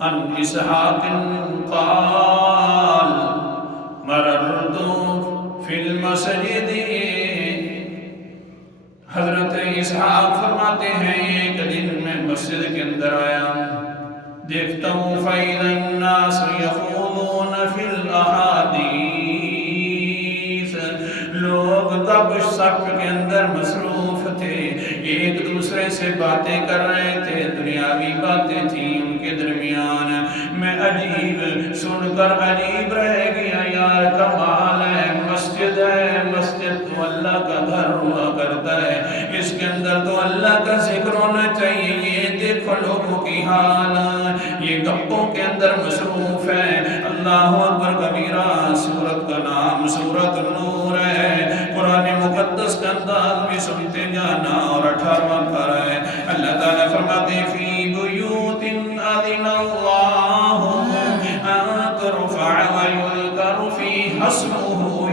عن اسحاق قال مررت فی المسجد، حضرت اسحاق فرماتے ہیں ایک دن میں مسجد کے اندر آیا، دیکھتا ہوں فَإِذَا النَّاسُ يَخُوضُونَ فِي الْأَحَادِيثِ، لوگ تب صف کے اندر مصروف تھے، ایک دوسرے سے باتیں کر رہے تھے، دنیاوی باتیں تھیں ان کے درمیان۔ میں عجیب سن کر عجیب رہ گیا، یار کمال ہے، مسجد تو اللہ کا گھر ہوا کرتا ہے، اس کے اندر تو اللہ کا ذکر ہونا چاہیے۔ یہ دیکھو لوگوں کی حال، یہ گپوں کے اندر مصروف ہے۔ اللہ اکبر کبیرہ، سورت کا نام سورت النور ہے، قرآن مقدس کا انداز بھی سنتے جانا، اور 18واں پارہ ہے۔ اللہ تعالیٰ فرماتے ہیں فی بیوت اذن اللہ ان ترفع ویذکر فیہا اسمہ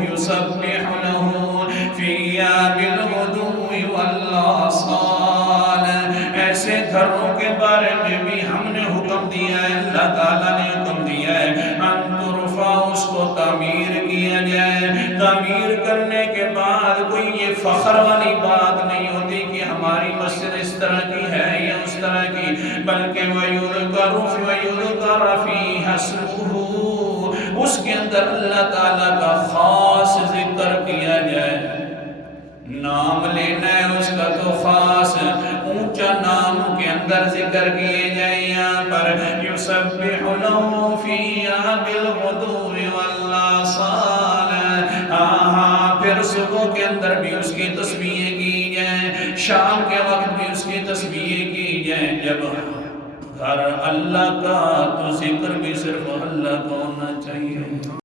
یسبح لہ فیہا بالغدو والآصال۔ ایسے گھروں کے بارے میں بھی ہم نے حکم دیا ہے، اللہ تعالیٰ نے حکم دیا ہے ان ترفع، اس کو تعمیر کیا جائے۔ تعمیر کرنے کے بعد کوئی یہ فخر والی بات نہیں ہوتی کہ ہماری مسجد اس طرح کی ہے یا اس طرح کی، بلکہ وَيُذْكَرُ فِيهَا اسْمُهُ، اس کے اندر اللہ تعالیٰ کا خاص ذکر کیا جائے۔ نام لینا ہے اس کا تو خاص اونچا نام کے اندر ذکر کیے جائے یہاں پر۔ یسبح لہ فیہا بالغدو والآصال، پھر صبح کے اندر بھی اس کی تسبیح کی جائیں، شام کے وقت بھی اس کی تسبیح کی جائیں۔ جب گھر اللہ کا تو ذکر بھی صرف اللہ کو ہونا